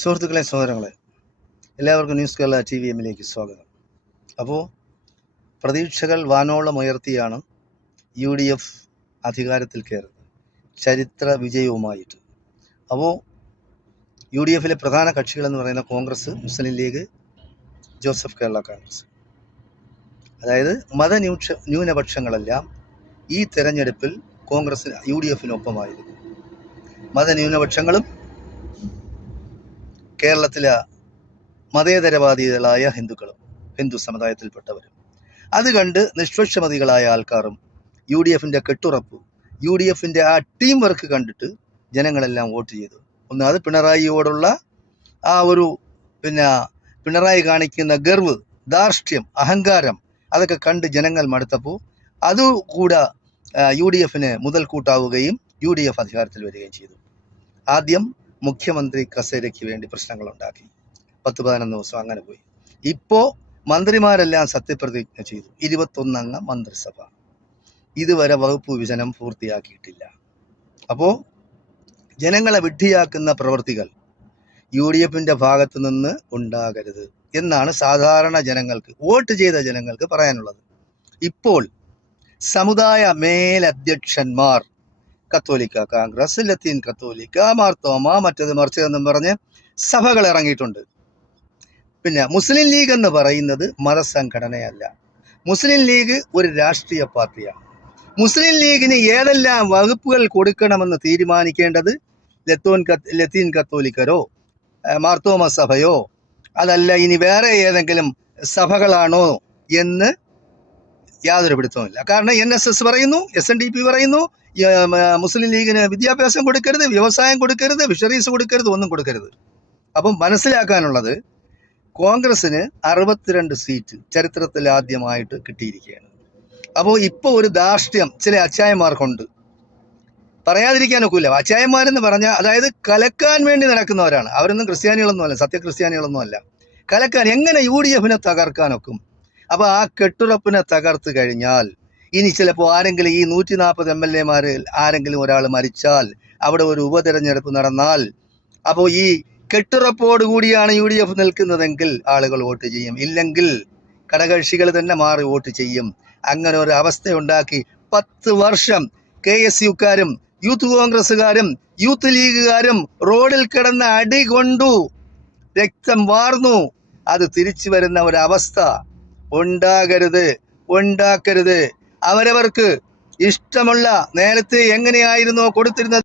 സുഹൃത്തുക്കളെ, സഹോദരങ്ങളെ, എല്ലാവർക്കും ന്യൂസ് കേരള TVM-ലേക്ക് സ്വാഗതം. അപ്പോൾ പ്രതീക്ഷകൾ വാനോളം ഉയർത്തിയാണ് UDF അധികാരത്തിൽ കയറുന്നത്, ചരിത്ര വിജയവുമായിട്ട്. അപ്പോൾ UDF-ലെ പ്രധാന കക്ഷികളെന്ന് പറയുന്ന കോൺഗ്രസ്, മുസ്ലിം ലീഗ്, ജോസഫ് കേരള കോൺഗ്രസ്, അതായത് ന്യൂനപക്ഷങ്ങളെല്ലാം ഈ തെരഞ്ഞെടുപ്പിൽ കോൺഗ്രസ് UDF-നൊപ്പമായിരുന്നു. മതന്യൂനപക്ഷങ്ങളും കേരളത്തിലെ മതേതരവാദികളായ ഹിന്ദു സമുദായത്തിൽപ്പെട്ടവരും അത് കണ്ട് നിഷ്പക്ഷമതികളായ ആൾക്കാരും UDF-ൻ്റെ കെട്ടുറപ്പ്, UDF-ൻ്റെ ആ ടീം വർക്ക് കണ്ടിട്ട് ജനങ്ങളെല്ലാം വോട്ട് ചെയ്തു. ഒന്ന്, അത് പിണറായിയോടുള്ള ആ ഒരു പിണറായി കാണിക്കുന്ന ഗർവ്, ധാർഷ്ട്യം, അഹങ്കാരം, അതൊക്കെ കണ്ട് ജനങ്ങൾ മടുത്തപ്പോൾ അതുകൂടെ UDF-ന് മുതൽക്കൂട്ടാവുകയും UDF അധികാരത്തിൽ വരികയും ചെയ്തു. ആദ്യം മുഖ്യമന്ത്രി കസേരയ്ക്ക് വേണ്ടി പ്രശ്നങ്ങളുണ്ടാക്കി, 10-11 ദിവസം അങ്ങനെ പോയി. ഇപ്പോൾ മന്ത്രിമാരെല്ലാം സത്യപ്രതിജ്ഞ ചെയ്തു. 21 അംഗ മന്ത്രിസഭ. ഇതുവരെ വകുപ്പ് വിഭജനം പൂർത്തിയാക്കിയിട്ടില്ല. അപ്പോൾ ജനങ്ങളെ വിഡ്ഢിയാക്കുന്ന പ്രവൃത്തികൾ UDF-ൻ്റെ ഭാഗത്ത് നിന്ന് ഉണ്ടാകരുത് എന്നാണ് സാധാരണ ജനങ്ങൾക്ക്, വോട്ട് ചെയ്ത ജനങ്ങൾക്ക് പറയാനുള്ളത്. ഇപ്പോൾ സമുദായ മേലധ്യക്ഷന്മാർ, കത്തോലിക്ക കോൺഗ്രസ്, ലത്തീൻ കത്തോലിക്ക, മാർത്തോമ, മറ്റേത് മറിച്ചതെന്നും പറഞ്ഞ് സഭകൾ ഇറങ്ങിയിട്ടുണ്ട്. പിന്നെ മുസ്ലിം ലീഗ് എന്ന് പറയുന്നത് മതസംഘടനയല്ല. മുസ്ലിം ലീഗ് ഒരു രാഷ്ട്രീയ പാർട്ടിയാണ്. മുസ്ലിം ലീഗിന് ഏതെല്ലാം വകുപ്പുകൾ കൊടുക്കണമെന്ന് തീരുമാനിക്കേണ്ടത് ലത്തീൻ കത്തോലിക്കരോ മാർത്തോമ സഭയോ അതല്ല ഇനി വേറെ ഏതെങ്കിലും സഭകളാണോ എന്ന് യാതൊരു പിടുത്തവുമില്ല. കാരണം NSS പറയുന്നു, SNDP പറയുന്നു, മുസ്ലിം ലീഗിന് വിദ്യാഭ്യാസം കൊടുക്കരുത്, വ്യവസായം കൊടുക്കരുത്, ഫിഷറീസ് കൊടുക്കരുത്, ഒന്നും കൊടുക്കരുത്. അപ്പം മനസ്സിലാക്കാനുള്ളത്, കോൺഗ്രസ്സിന് 62 സീറ്റ് ചരിത്രത്തിൽ ആദ്യമായിട്ട് കിട്ടിയിരിക്കുകയാണ്. അപ്പോൾ ഇപ്പോൾ ഒരു ധാർഷ്ട്യം ചില അച്ചായന്മാർക്കുണ്ട്, പറയാതിരിക്കാൻ ഒക്കില്ല. അച്ചായന്മാരെന്ന് പറഞ്ഞാൽ അതായത് കലക്കാൻ വേണ്ടി നടക്കുന്നവരാണ്. അവരൊന്നും ക്രിസ്ത്യാനികളൊന്നും അല്ല, സത്യക്രിസ്ത്യാനികളൊന്നും അല്ല. കലക്കാൻ എങ്ങനെ UDF-നെ തകർക്കാനൊക്കും? അപ്പോൾ ആ കെട്ടുറപ്പിനെ തകർത്ത് കഴിഞ്ഞാൽ ഇനി ചിലപ്പോൾ ആരെങ്കിലും ഈ 140 MLA-മാരിൽ ആരെങ്കിലും ഒരാൾ മരിച്ചാൽ, അവിടെ ഒരു ഉപതെരഞ്ഞെടുപ്പ് നടന്നാൽ, അപ്പോൾ ഈ കെട്ടുറപ്പോടുകൂടിയാണ് UDF നിൽക്കുന്നതെങ്കിൽ ആളുകൾ വോട്ട് ചെയ്യും. ഇല്ലെങ്കിൽ ഘടകകക്ഷികൾ തന്നെ മാറി വോട്ട് ചെയ്യും. അങ്ങനെ ഒരു അവസ്ഥയുണ്ടാക്കി 10 വർഷം KSUക്കാരും യൂത്ത് കോൺഗ്രസ്സുകാരും യൂത്ത് ലീഗുകാരും റോഡിൽ കിടന്ന് അടി കൊണ്ടു, രക്തം വാർന്നു. അത് തിരിച്ചു വരുന്ന ഒരവസ്ഥ ഉണ്ടാക്കരുത്. അവരവർക്ക് ഇഷ്ടമുള്ള നേരത്തെ എങ്ങനെയായിരുന്നോ കൊടുത്തിരുന്നത്